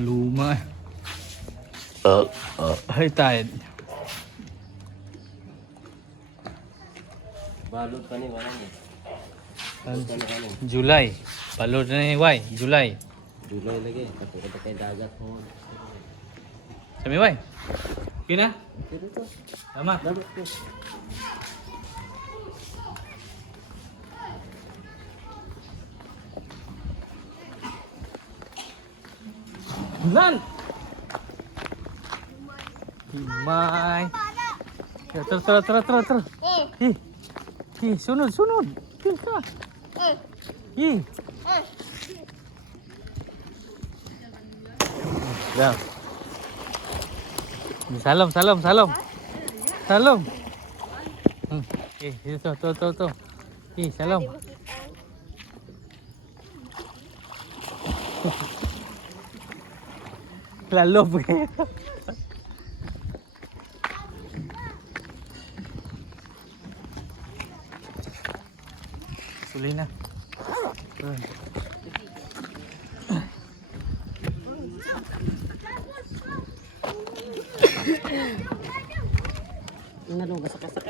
Luma. Ay, tired. Balot pa ni wala ni. July. Balod na ni Wai. July. July lagi. Kasi kita kay dagat mo. Sami Wai. Okay na? Dito to. Tama. Dapat to. Lan! Himay. Tara. Sunod. Ka. Dah. Salam. Itu tu. Salam. Lalu pergi. Sulina. Nga daw, gasak-gasak.